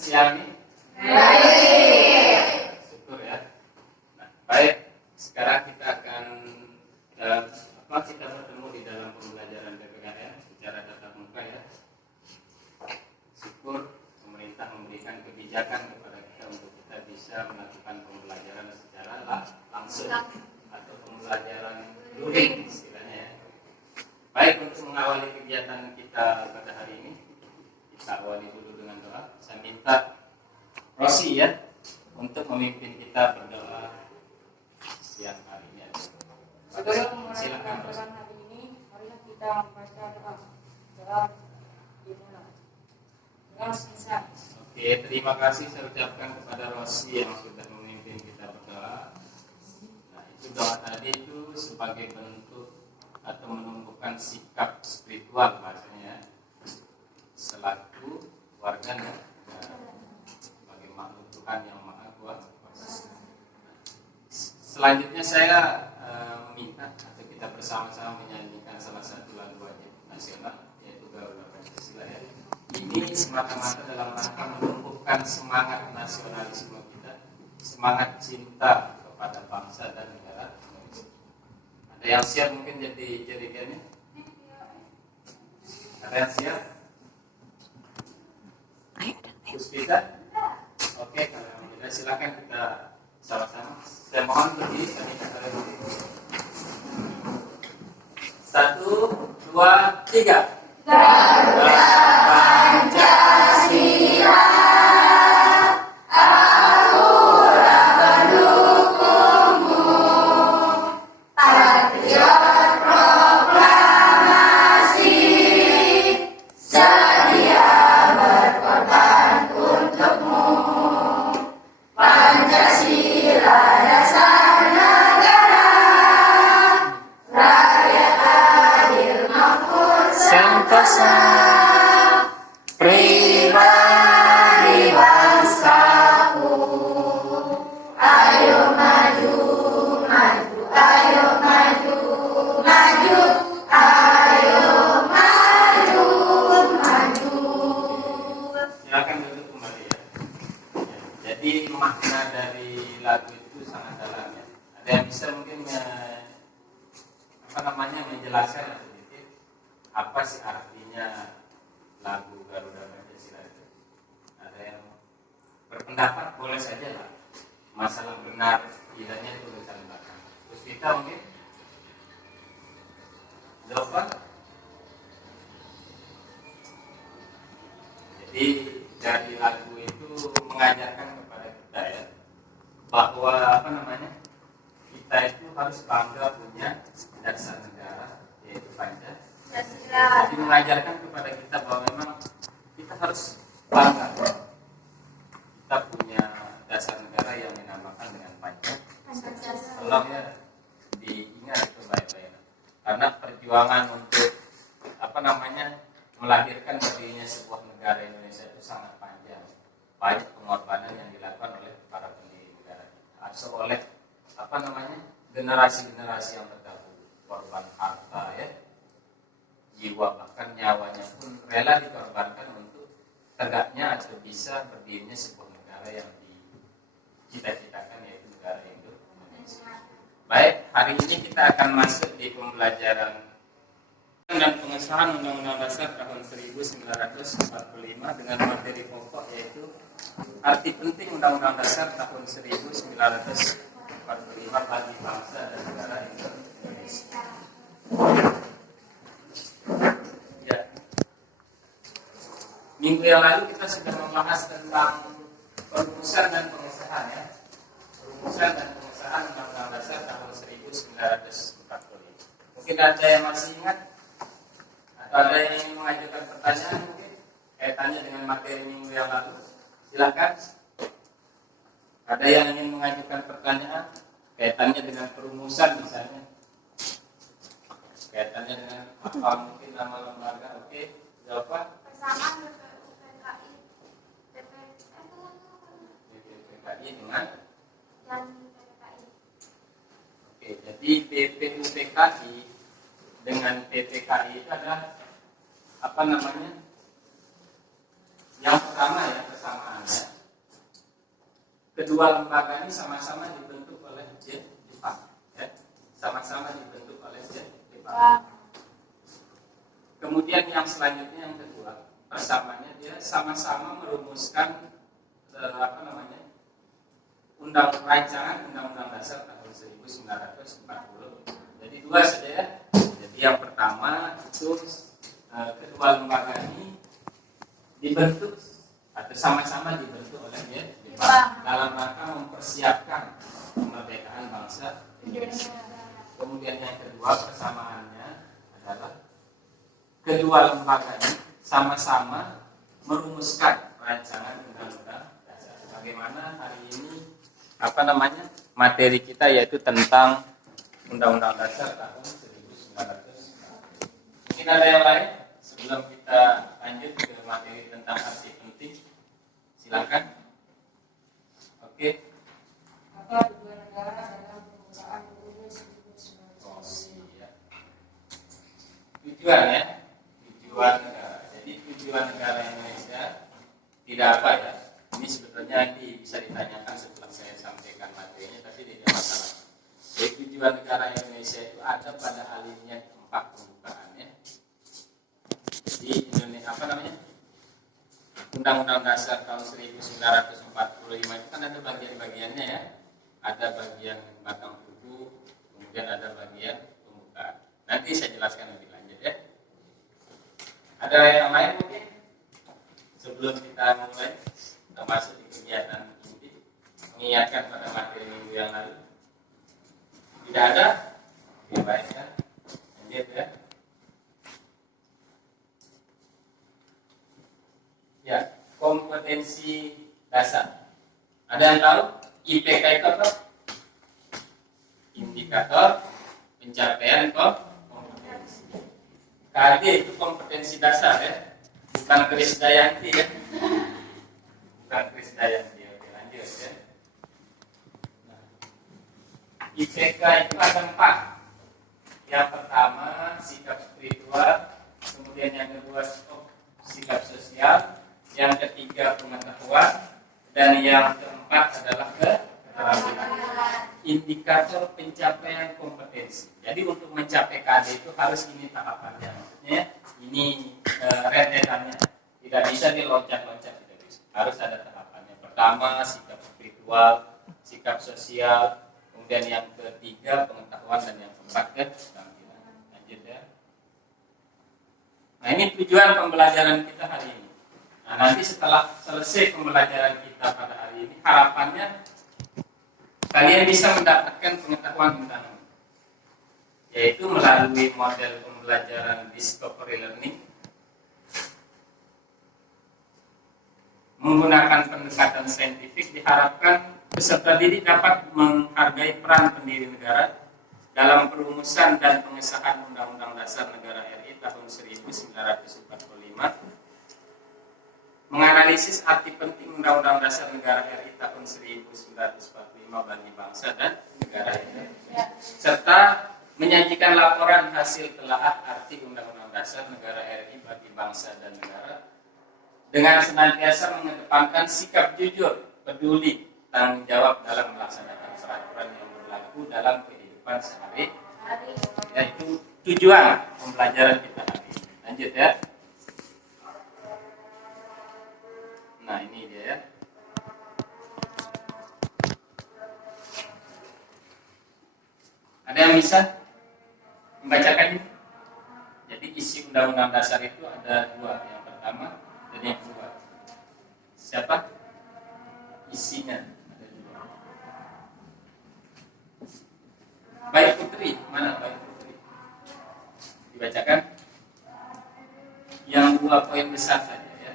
siang ini? Baik. Syukur ya. Nah, baik. Sekarang kita akan kita bertemu di dalam pembelajaran PPKN secara tatap muka ya. Syukur pemerintah memberikan kebijakan kepada kita untuk kita bisa melakukan pembelajaran secara langsung atau pembelajaran luring istilahnya ya. Baik, untuk mengawali kegiatan kita pada hari ini, kita awali dulu dengan doa. Saya minta Rosi ya untuk memimpin kita berdoa siang hari ini. Sebelum Silakan mulai Rosi. hari ini, marilah kita membaca doa dimulai. Doa semisal. Oke, terima kasih saya ucapkan kepada Rosi yang sudah memimpin kita berdoa. Nah, itu doa tadi itu sebagai bentuk atau menumbuhkan sikap spiritual bahasanya ya, selaku warga negara sebagai makhluk Tuhan yang maha kuasa. Selanjutnya saya meminta atau kita bersama-sama menyanyikan salah satu lagu wajib nasional yaitu Garuda Pancasila ya. Ini semata-mata dalam rangka menumbuhkan semangat nasionalisme kita, semangat cinta kepada bangsa dan negara. Ada yang siap mungkin jadi jadikannya? Ada yang siap? Puspita? Oke, kalau alhamdulillah silakan kita sama-sama. Saya mohon berdiri, kami kata berdiri. 1, 2, 3. Garuda Pancasila, akulah pendukungmu, patriot proklamasi, sedia berkorban untukmu. Pancasila dasar negara, rakyat adil makmur Sentosa pribadi bangsaku. Ayo maju, maju, ayo maju, maju, ayo maju, maju. silakan duduk kembali ya. Jadi makna dari lagu itu sangat dalam ya. Ada yang bisa mungkin menjelaskan sedikit apa sih artinya lagu Garuda Pancasila itu? Ada yang berpendapat boleh saja lah. Masalah benar tidaknya itu urusan belakang. Terus kita mungkin jawaban. Jadi dari lagu itu mengajarkan kepada kita ya bahwa kita itu harus bangga punya dasar negara yaitu Pancasila. Jadi mengajarkan kepada kita bahwa memang kita harus bangga kita punya dasar negara yang dinamakan dengan Pancasila. Tolong ya diingat itu baik-baik. Karena perjuangan untuk melahirkan berdirinya sebuah negara Indonesia itu sangat panjang. Banyak pengorbanan yang dilakukan oleh para pendiri negara atau oleh generasi-generasi yang terdahulu. Korban harta ya, jiwa bahkan nyawanya pun rela dikorbankan untuk tegaknya atau bisa berdirinya sebuah negara yang dicita-citakan yaitu negara Indonesia. Baik, hari ini kita akan masuk di pembelajaran dan pengesahan Undang-Undang Dasar tahun 1945 dengan materi pokok yaitu arti penting Undang-Undang Dasar tahun 1945 bagi bangsa dan negara Indonesia. Ya. Minggu yang lalu kita sudah membahas tentang perumusan dan pengesahan ya. Perumusan dan pengesahan Undang-Undang Dasar tahun 1945. Mungkin ada yang masih ingat? Atau ada yang ingin mengajukan pertanyaan mungkin kaitannya dengan materi minggu yang lalu? Silakan. Ada yang ingin mengajukan pertanyaan kaitannya dengan perumusan misalnya? Kaitannya dengan apa mungkin nama lembaga? Oke, jawaban? Persamaan BPUPKI dengan? dan PPKI. Oke, jadi BPUPKI dengan PPKI itu adalah Yang pertama ya persamaannya kedua lembaga ini sama-sama dibentuk oleh Jepang, ya. Sama-sama dibentuk oleh Jepang. Kemudian yang selanjutnya yang kedua, persamaannya dia sama-sama merumuskan rancangan Undang-Undang Dasar tahun 1940. Jadi dua saja ya. Jadi yang pertama itu kedua lembaga ini dibentuk atau sama-sama dibentuk oleh Jepang dalam rangka mempersiapkan kemerdekaan bangsa Indonesia. Kemudian yang kedua persamaannya adalah kedua lembaga ini sama-sama merumuskan rancangan undang-undang dasar. Bagaimana hari ini materi kita yaitu tentang Undang-Undang Dasar tahun 1940. Mungkin ada yang lain sebelum kita lanjut ke materi tentang arti penting. Silakan. Oke. Apa tujuan negara dalam pembukaan UUD 1945? Iya. Tujuan ya. Tujuan negara. Jadi tujuan negara Indonesia tidak apa ya. Ini sebetulnya nanti bisa ditanyakan setelah saya sampaikan materinya, tapi tidak masalah. Jadi tujuan negara Indonesia itu ada pada alinea 4 pembukaannya. Jadi Indonesia Undang-Undang Dasar tahun 1945 itu kan ada bagian-bagiannya ya. Ada bagian batang tubuh, kemudian ada bagian pembukaan. Nanti saya jelaskan lebih lanjut ya. Ada yang lain mungkin sebelum kita mulai, termasuk di kegiatan inti, mengingatkan pada materi minggu yang lalu. Tidak ada? Ya baik ya. Lanjut ya. Ya, kompetensi dasar. Ada yang tahu? IPK itu apa? Indikator pencapaian kompetensi. KD itu kompetensi dasar ya. Bukan Krisdayanti ya. Bukan Krisdayanti. Oke, lanjut ya. Nah, IPK itu ada 4. Yang pertama sikap spiritual, kemudian yang kedua sikap sosial, yang ketiga pengetahuan, dan yang keempat adalah keterampilan. Indikator pencapaian kompetensi. Jadi untuk mencapai KD itu harus ini tahapannya, maksudnya ini rentetannya. Tidak bisa diloncat-loncat, tidak bisa. Harus ada tahapannya. Pertama sikap spiritual, sikap sosial, kemudian yang ketiga pengetahuan, dan yang keempat keterampilan. Lanjut ya. Nah ini tujuan pembelajaran kita hari ini. Nah nanti setelah selesai pembelajaran kita pada hari ini, harapannya kalian bisa mendapatkan pengetahuan tentang ini, yaitu melalui model pembelajaran discovery learning, menggunakan pendekatan saintifik. Diharapkan peserta didik dapat menghargai peran pendiri negara dalam perumusan dan pengesahan Undang-Undang Dasar Negara RI tahun 1945, menganalisis arti penting Undang-Undang Dasar Negara RI tahun 1945 bagi bangsa dan negara Indonesia, serta menyajikan laporan hasil telaah arti Undang-Undang Dasar Negara RI bagi bangsa dan negara dengan senantiasa mengedepankan sikap jujur, peduli, tanggung jawab dalam melaksanakan peraturan yang berlaku dalam kehidupan sehari-hari. Yaitu tujuan pembelajaran kita hari ini. Lanjut ya. Nah ini dia ya. Ada yang bisa membacakan ini? Jadi isi Undang-Undang Dasar itu ada 2, yang pertama dan yang kedua. Siapa? Isinya ada 2. Baik Putri, mana Baik Putri? Dibacakan. Yang 2 poin besar saja ya.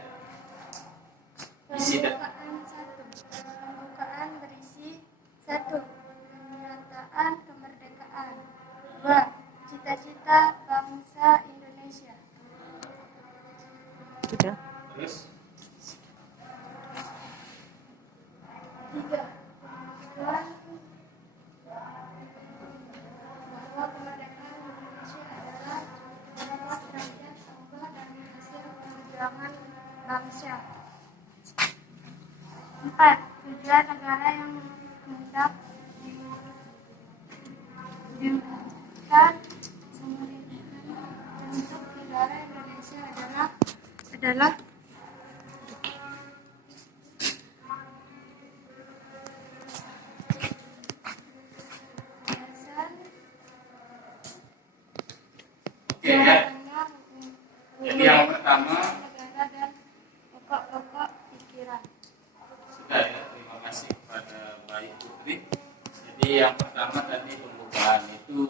Isi Pembukaan berisi 1. Pernyataan kemerdekaan. 2. Cita-cita bangsa Indonesia. Sudah. Terus 3. Pemahaman bahwa kemerdekaan Indonesia adalah hak rakyat Allah dan hasil perjuangan bangsa. 4. tujuan negara yang hendak diwujudkan untuk negara Indonesia adalah dasar Oke ya. jalannya Jadi yang pertama negara dan pokok-pokok pikiran. sudah ya. Terima kasih kepada Baik Putri. Jadi yang pertama tadi pembukaan itu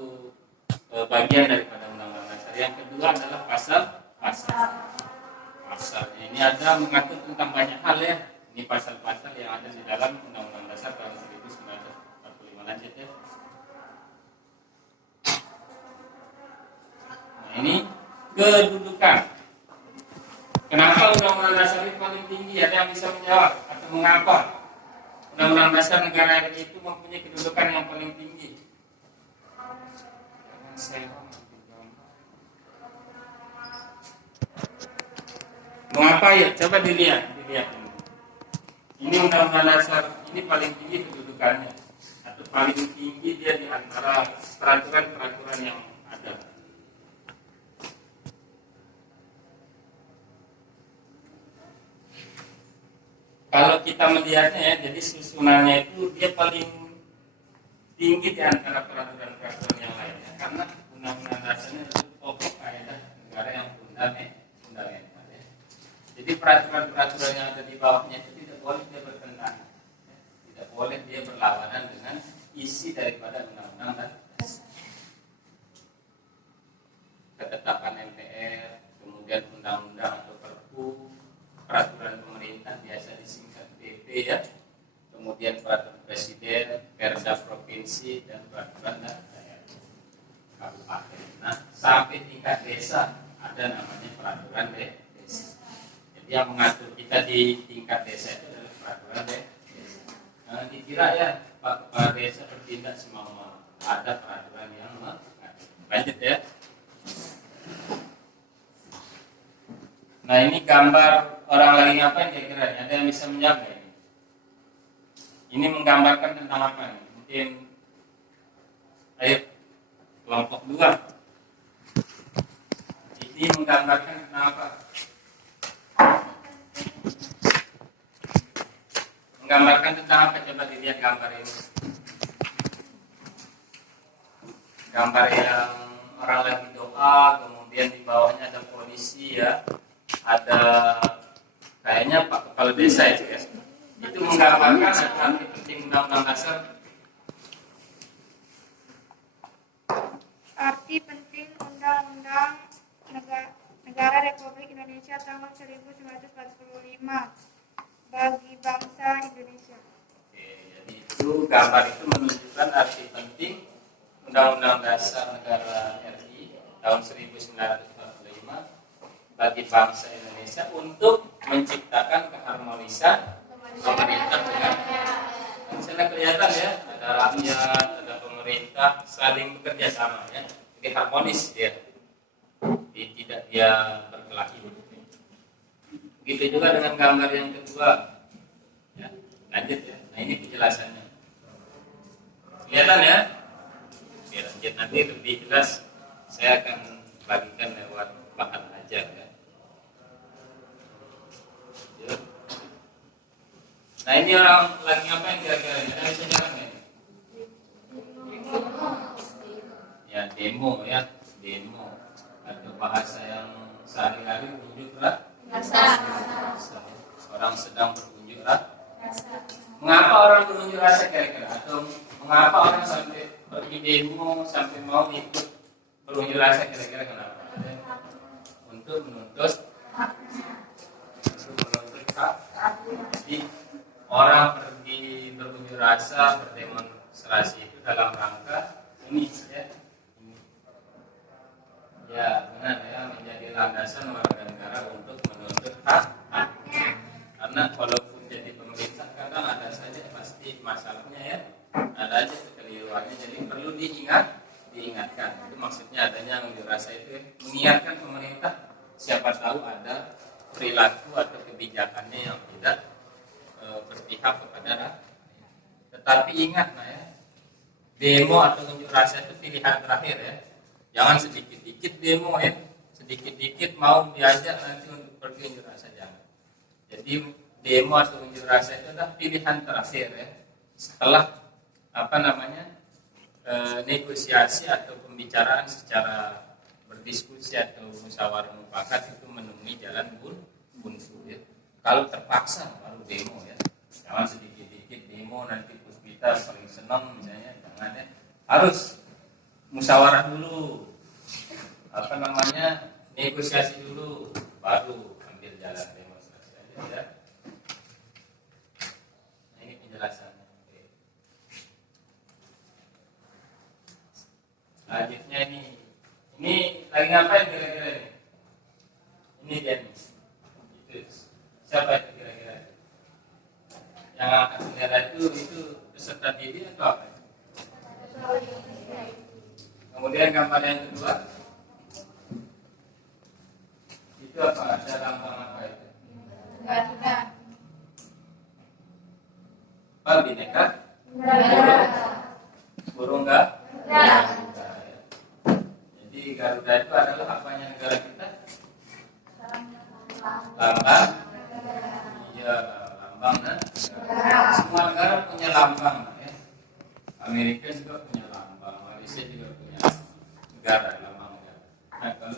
bagian daripada Undang-Undang Dasar. Yang kedua adalah pasalnya. Ini ada mengatur tentang banyak hal ya. Ini pasal-pasal yang ada di dalam Undang-Undang Dasar tahun 1945. Lanjut ya. Nah, ini kedudukan. Kenapa Undang-Undang Dasar ini paling tinggi? Ada yang bisa menjawab? Atau mengapa Undang-Undang Dasar negara RI itu mempunyai kedudukan yang paling tinggi? Mengapa ya? Coba dilihat ini. Ini Undang-Undang Dasar ini paling tinggi kedudukannya, atau paling tinggi dia di antara peraturan-peraturan yang ada. Kalau kita melihatnya ya, jadi susunannya itu dia paling tinggi di antara peraturan-peraturan yang lainnya, karena Undang-Undang Dasarnya itu pokok kaidah negara yang fundamental ya. Jadi peraturan-peraturan yang ada di bawahnya itu tidak boleh dia bertentangan, ya. Tidak boleh dia berlawanan dengan isi daripada Undang-Undang Dasar. Ketetapan MPR, kemudian undang-undang atau perpu, peraturan pemerintah biasa disingkat PP ya, kemudian peraturan presiden, perda provinsi, dan peraturan daerah kabupaten. Nah, sampai tingkat desa ada namanya peraturan desa. Jadi yang mengatur kita di tingkat desa itu adalah peraturan desa. Nah, dikira ya Pak Kepala Desa bertindak semau-mau, ada peraturan yang mengatur. Lanjut ya. Nah, ini gambar orang lagi ngapain kira-kira? Ada yang bisa menjawab nggak ini? Ini menggambarkan tentang apa nih? Mungkin ayo kelompok 2. Ini menggambarkan tentang apa? Menggambarkan tentang apa? Coba dilihat gambar ini. Gambar yang orang lagi doa, kemudian di bawahnya ada polisi ya. Ada kayaknya Pak Kepala Desa itu ya. Itu menggambarkan arti penting Undang-Undang Dasar. Arti penting Undang-Undang Negara Republik Indonesia tahun 1945 bagi bangsa Indonesia. Oke, jadi itu gambar itu menunjukkan arti penting Undang-Undang Dasar Negara RI tahun 1945 bagi bangsa Indonesia untuk menciptakan keharmonisan pemerintah dengan misalnya kelihatan ya, ada rakyat, ada pemerintah saling bekerja sama ya, jadi harmonis dia, tidak dia berkelahi. Begitu juga dengan gambar yang kedua ya, lanjut ya. Nah, ini penjelasannya kelihatan ya. Oke, lanjut, nanti lebih jelas saya akan bagikan lewat bahan ajar ya. Nah, ini orang lagi ngapain kira-kira? Ada yang bisa jawab nggak ini? Ya, demo ya, demo. Atau bahasa yang sehari-hari berunjuk rasa. Orang sedang berunjuk rasa. Mengapa orang berunjuk rasa kira-kira? Atau mengapa orang sampai pergi demo, sampai mau ikut berunjuk rasa kira-kira kenapa? Untuk menuntut hak. Jadi orang pergi berunjuk rasa, berdemonstrasi itu dalam rangka ini ya. Ya, benar ya, menjadi landasan warga negara untuk menuntut hak. Karena walaupun jadi pemerintah kadang ada saja pasti masalahnya ya. Ada aja kekeliruannya, jadi perlu diingatkan. Itu maksudnya adanya unjuk rasa itu ya. Mengingatkan pemerintah, siapa tahu ada perilaku atau kebijakannya yang tidak berpihak kepada ingat demo atau unjuk rasa itu pilihan terakhir ya. Jangan sedikit-dikit demo ya, sedikit-dikit mau diajak nanti untuk pergi unjuk rasa, jangan. Jadi demo atau unjuk rasa itu adalah pilihan terakhir ya. Setelah negosiasi atau pembicaraan secara berdiskusi atau musyawarah mufakat itu menemui jalan buntu ya. Kalau terpaksa baru demo ya. Jangan sedikit-dikit demo nanti Puspita paling senang misalnya, jangan ya. Harus musyawarah dulu, negosiasi dulu, baru ambil jalan demonstrasi aja ya. Nah, ini penjelasannya. Oke. Selanjutnya ini lagi ngapain kira-kira ini? Ini dia nih. Itu siapa itu kira-kira? Yang akan bendera itu peserta didik atau apa? Kemudian gambar yang kedua itu apa? Ada lambang apa itu? Apa bineka? Burung Garuda. Jadi Garuda itu adalah apanya negara kita? Lambang. Iya, lambang. Semua negara punya lambang ya. Amerika juga punya lambang, Malaysia juga punya negara, lambang negara. Nah, kalau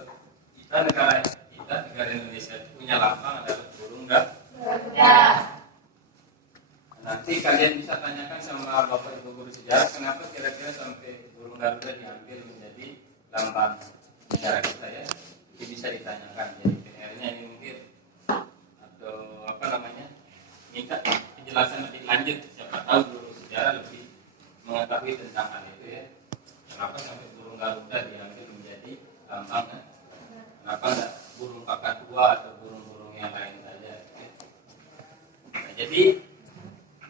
negara Indonesia punya lambang adalah burung Garuda. Nanti kalian bisa tanyakan sama Bapak Ibu guru sejarah, kenapa kira-kira sampai burung Garuda diambil menjadi lambang negara kita ya? Itu bisa ditanyakan. Jadi PR-nya ini mungkin atau minta penjelasan lebih lanjut. Siapa tahu guru sejarah lebih mengetahui tentang hal itu ya. Kenapa sampai burung Garuda diambil menjadi lambang ya? Kenapa enggak burung kakatua atau burung-burung yang lain saja? Ya? Nah, jadi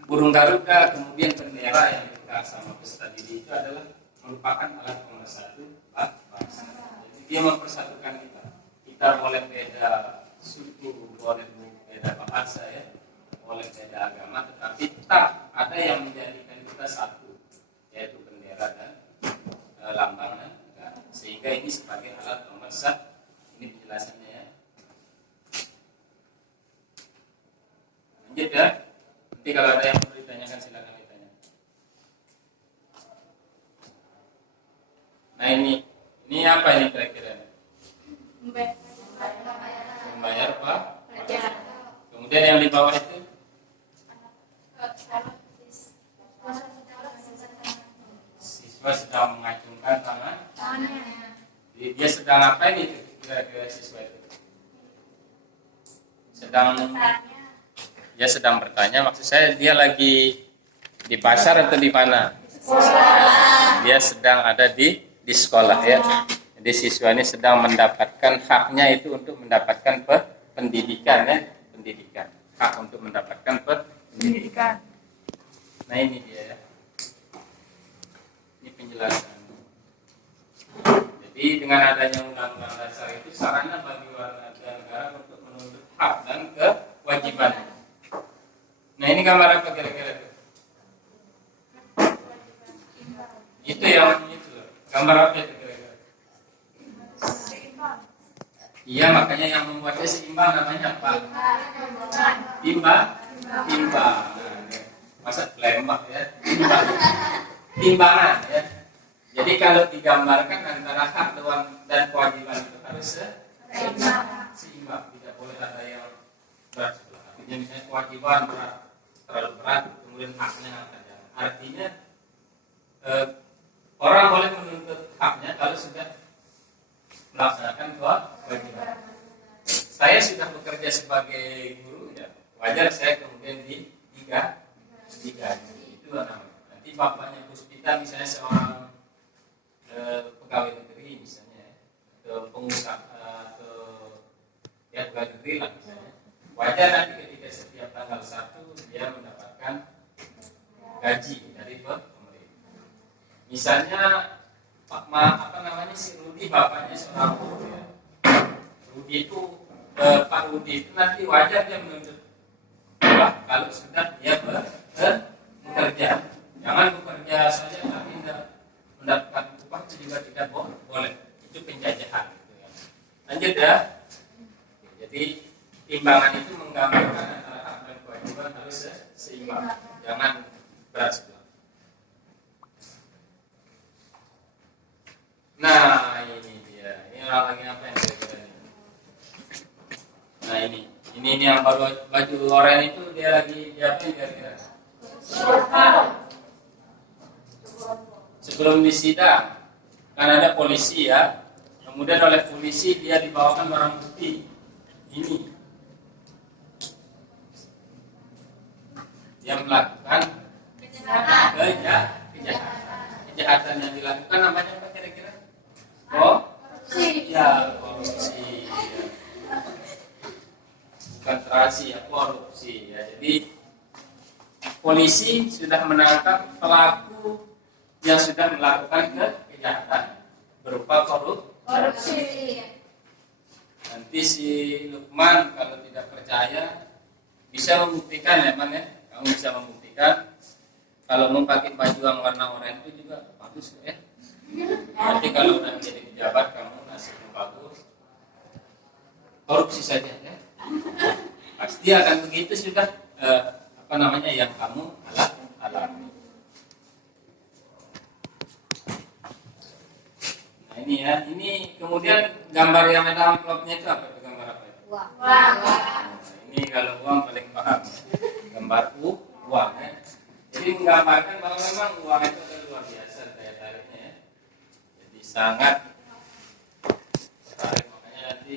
burung Garuda kemudian bendera yang dipegang sama peserta didik itu adalah merupakan alat pemersatu bangsa. Jadi dia mempersatukan kita. Kita boleh beda suku, boleh beda bahasa ya, boleh beda agama, tetapi tetap ada yang menjadikan kita satu, yaitu bendera dan lambang negara. Sehingga ini sebagai alat pemersatu. Ini penjelasannya ya. Lanjut ya. Nanti kalau ada yang perlu ditanyakan silakan ditanya. Nah ini apa ini kira-kira? Membayar Pak. Kemudian yang di bawah itu siswa sedang mengacungkan tangannya. Dia sedang apa ini kira-kira siswa itu? Dia sedang bertanya, maksud saya dia lagi di pasar atau di mana? Dia sedang ada di sekolah ya. Jadi siswa ini sedang mendapatkan haknya itu untuk mendapatkan pendidikan ya, pendidikan. Hak untuk mendapatkan pendidikan. Nah ini dia ya. Ini penjelasan. Jadi dengan adanya undang-undang dasar itu sarana bagi warga negara untuk menuntut hak dan kewajiban. Nah ini gambar apa kira-kira? Itu yang itu. Gambar apa itu kira-kira? Iya, makanya yang membuatnya seimbang namanya apa? Timbang. Masa lembak ya? Timbangan ya. Jadi kalau digambarkan antara hak dan kewajiban itu harus seimbang. Tidak boleh ada yang berat sebelah. Artinya misalnya kewajiban terlalu berat, kemudian haknya ada. Artinya orang boleh menuntut haknya kalau sudah melaksanakan kewajiban. Saya sudah bekerja sebagai guru, ya, wajar saya kemudian digaji. Itu namanya. Nanti bapaknya Puspita misalnya seorang pegawai negeri misalnya, atau pengusaha atau ya pegawai negeri lah misalnya. Wajar nanti ketika setiap tanggal 1 dia mendapatkan gaji dari pemerintah. Misalnya si Rudi bapaknya seorang guru ya. Pak Rudi itu nanti wajar dia menuntut kalau sudah dia bekerja. Jangan keseimbangan itu menggambarkan antara hak dan kewajiban harus seimbang, jangan berat sebelah. Nah ini dia, ini orang lagi apa yang kira-kira ini? Nah ini yang baru baju oranye itu dia lagi diapain kira-kira? Sebelum disidang kan ada polisi ya, kemudian oleh polisi dia dibawakan barang bukti ini, dia melakukan kejahatan yang dilakukan namanya apa kira-kira? Korupsi ya. Bukan terasi ya, korupsi ya. Jadi polisi sudah menangkap pelaku yang sudah melakukan kejahatan berupa korupsi. Nanti si Lukman kalau tidak percaya bisa membuktikan ya Man ya. Kamu bisa membuktikan kalau mau pakai baju yang warna oranye itu juga bagus ya. Nanti kalau udah menjadi pejabat kamu nasibnya bagus. Korupsi saja ya. Pasti akan begitu sudah yang kamu alami. Nah ini ya, ini kemudian gambar yang ada amplopnya itu apa? Itu gambar apa itu? Uang. Nah, ini kalau uang paling paham, gambar uang ya. Jadi menggambarkan bahwa memang uang itu adalah luar biasa daya tariknya ya. Jadi sangat tertarik, makanya nanti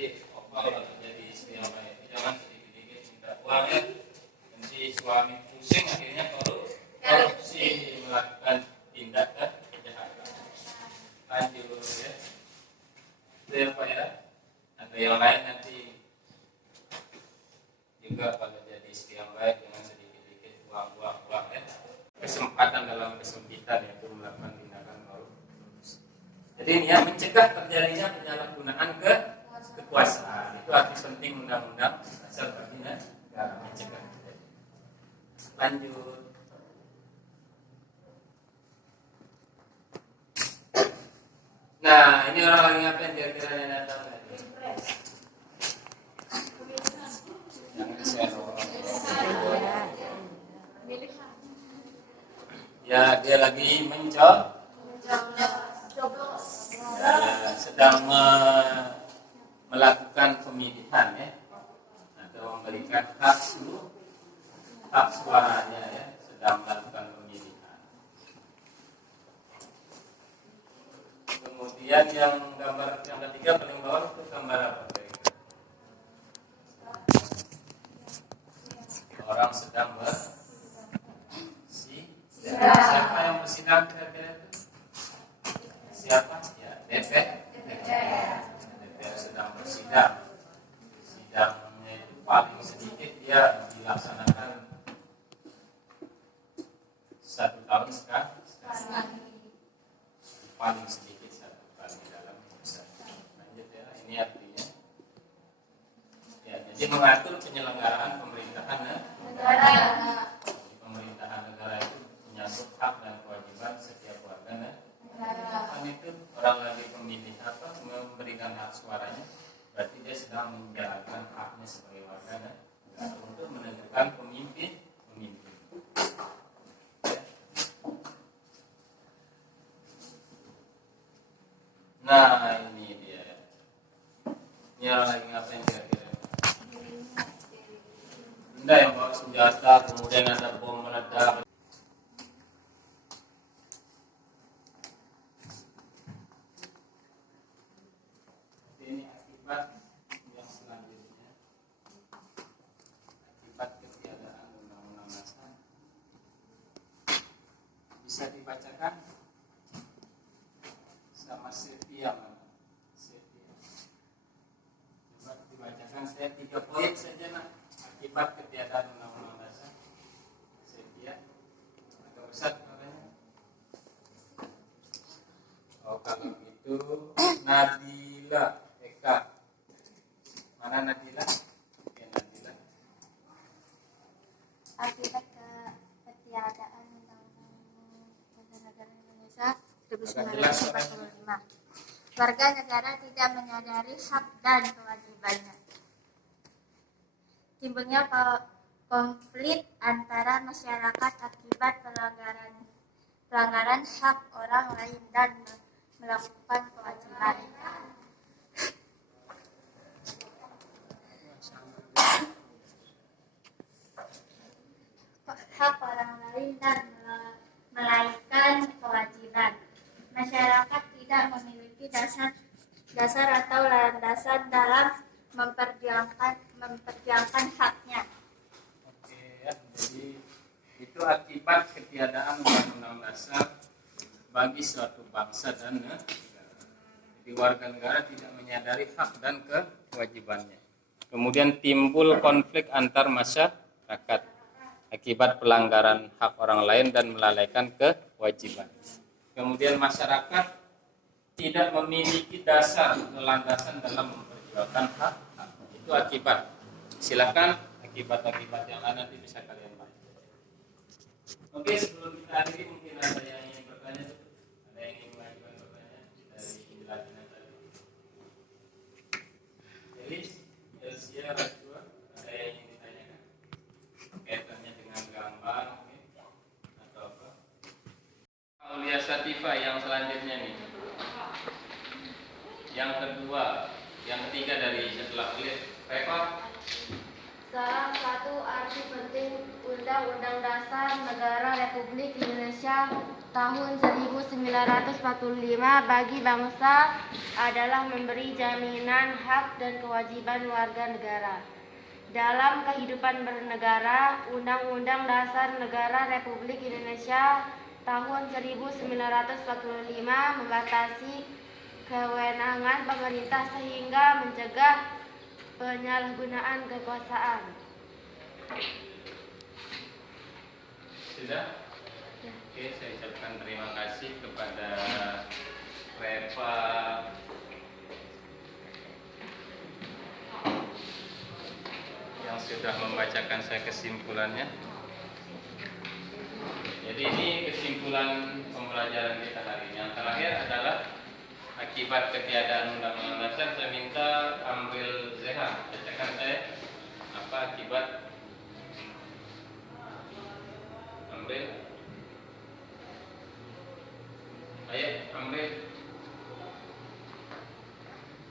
kalau jadi istri yang baik jangan sedikit-sedikit minta uang ya. Nanti suami pusing akhirnya korupsi melakukan tindak kejahatan. Lanjut ya. Itu ya Pak ya. Ada yang lain nanti juga kalau jadi istri yang baik dengan sedikit-sedikit uang ya. Kesempatan dalam kesempitan yaitu melakukan tindakan korupsi. Jadi ini ya mencegah terjadinya penyalahgunaan kekuasaan. Itu arti penting undang-undang dasar bagi negara, mencegah. Lanjut. Nah, ini orang lagi ngapain kira-kira yang datang? Jangan share. Ya, dia lagi sedang melakukan pemilihan ya, atau memberikan hak suaranya ya, sedang melakukan pemilihan. Kemudian yang gambar yang ketiga paling bawah itu gambar apa? Orang sedang siapa yang bersidang kira-kira itu? Siapa? Ya, DPR sedang bersidang. Sidangnya itu paling sedikit dia dilaksanakan 1 tahun sekali. Paling sedikit 1 kali dalam proses. Lanjut ya, ini artinya. Ya, jadi mengatur penyelenggaraan pemerintahan negara. Pemerintahan negara itu menyangkut hak dan kewajiban setiap warga negara. Kan itu orang lagi pemilih memberikan hak suaranya, berarti dia sedang menjalankan haknya sebagai warga negara untuk menentukan pemimpin. Nah ini dia. Ini orang lagi ngapain kira-kira? Benda yang bawa senjata, kemudian ada bom meledak. Ini akibat yang selanjutnya. Akibat ketiadaan undang-undang dasar. Bisa dibacakan sama Sylvia. Coba dibacakan, saya 3 poin saja nak. Akibat ketiadaan undang-undang dasar. Sylvia, agak besar namanya. Oh kalau itu Nadila Eka. Mana Nadila? Oke Nadila. Akibat ketiadaan undang-undang negara Indonesia 1945. Warga negara tidak menyadari hak dan kewajibannya. timbulnya konflik antara masyarakat akibat pelanggaran hak orang lain dan melakukan kewajiban. Hak orang lain dan melainkan kewajiban. Masyarakat tidak memiliki dasar atau landasan dalam memperjuangkan haknya. Oke ya, jadi itu akibat ketiadaan undang-undang dasar bagi suatu bangsa dan negara. Jadi warga negara tidak menyadari hak dan kewajibannya. Kemudian timbul konflik antar masyarakat akibat pelanggaran hak orang lain dan melalaikan kewajiban. Kemudian masyarakat tidak memiliki dasar atau landasan dalam memperjuangkan hak. Itu akibat. Silakan akibat-akibat yang lain nanti bisa kalian baca. Oke, sebelum kita akhiri mungkin ada yang ingin bertanya, ada yang ingin mengajukan pertanyaan dari penjelasan tadi. Elis, Elsia, Rajwa, ada yang ingin ditanyakan? Kaitannya dengan gambar mungkin atau apa? Aulia Satifah yang selanjutnya nih. Yang kedua, yang ketiga dari setelah kulit. Reva. Salah satu arti penting Undang-Undang Dasar Negara Republik Indonesia tahun 1945 bagi bangsa adalah memberi jaminan hak dan kewajiban warga negara. Dalam kehidupan bernegara, Undang-Undang Dasar Negara Republik Indonesia tahun 1945 membatasi kewenangan pemerintah sehingga mencegah penyalahgunaan kekuasaan. Sudah? Oke, saya ucapkan terima kasih kepada Reva yang sudah membacakan saya kesimpulannya. Jadi ini kesimpulan pembelajaran kita hari ini. Yang terakhir adalah akibat ketiadaan undang-undang dasar. Saya minta ambil Zeha, bacakan saya apa akibat. Ambil. Ayo, ambil.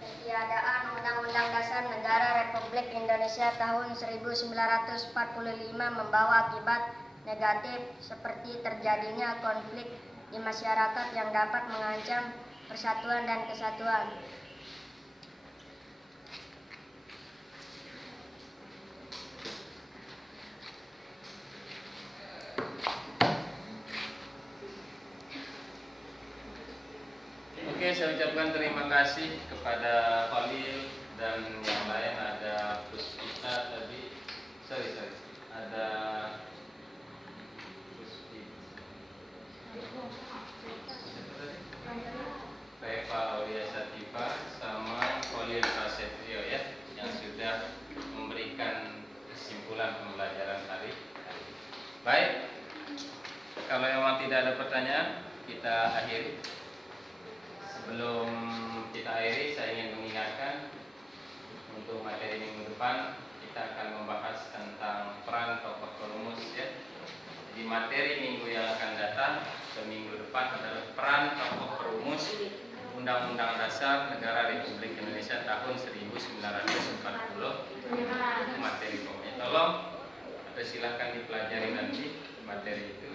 Ketiadaan Undang-Undang Dasar Negara Republik Indonesia tahun 1945 membawa akibat negatif seperti terjadinya konflik di masyarakat yang dapat mengancam persatuan dan kesatuan. Oke, saya ucapkan terima kasih kepada Khalil dan yang lain. Ada Puspita tadi, ada Reva Aulia Satifah sama Khalil Prasetyo ya, yang sudah memberikan kesimpulan pembelajaran hari. Baik, kalau memang tidak ada pertanyaan, kita akhiri. Sebelum kita akhiri, saya ingin mengingatkan untuk materi minggu depan kita akan membahas tentang peran tokoh perumus ya. Jadi materi minggu yang akan datang seminggu depan adalah peran tokoh perumus Undang-Undang Dasar Negara Republik Indonesia tahun 1940. Itu materi pokoknya. Tolong atau silahkan dipelajari nanti materi itu.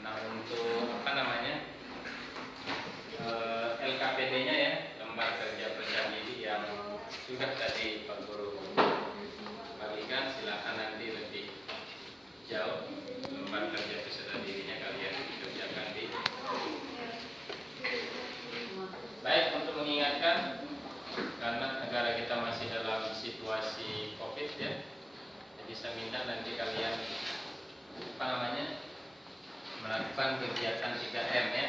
Nah, untuk apa namanya? LKPD-nya ya, lembar kerja peserta didik yang sudah tadi Pak Guru bagikan, silakan nanti lebih jauh lembar kerja peserta didiknya kalian kerjakan di. Baik, untuk mengingatkan karena negara kita masih dalam situasi COVID ya, jadi saya minta nanti kalian apa namanya melakukan kegiatan 3M ya.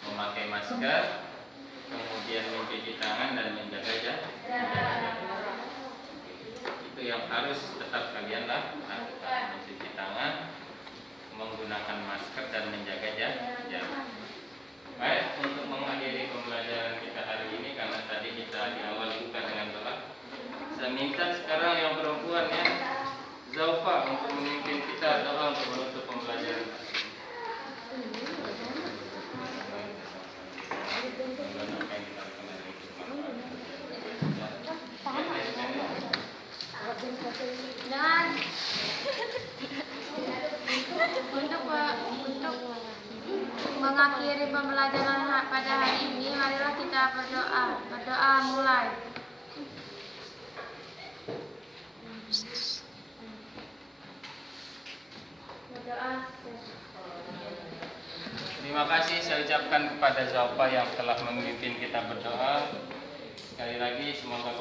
Memakai masker, kemudian mencuci tangan dan menjaga jarak. Itu yang harus tetap kalian lakukan, mencuci tangan, menggunakan masker dan menjaga jarak. Baik, untuk mengakhiri pembelajaran kita hari ini karena tadi kita di awal buka dengan doa, saya minta sekarang yang memimpin kita doa untuk menutup pembelajaran. Dan untuk mengakhiri pembelajaran pada hari ini, marilah kita berdoa. Berdoa mulai. Berdoa. Terima kasih saya ucapkan kepada Zaupa yang telah memimpin kita berdoa. Sekali lagi semoga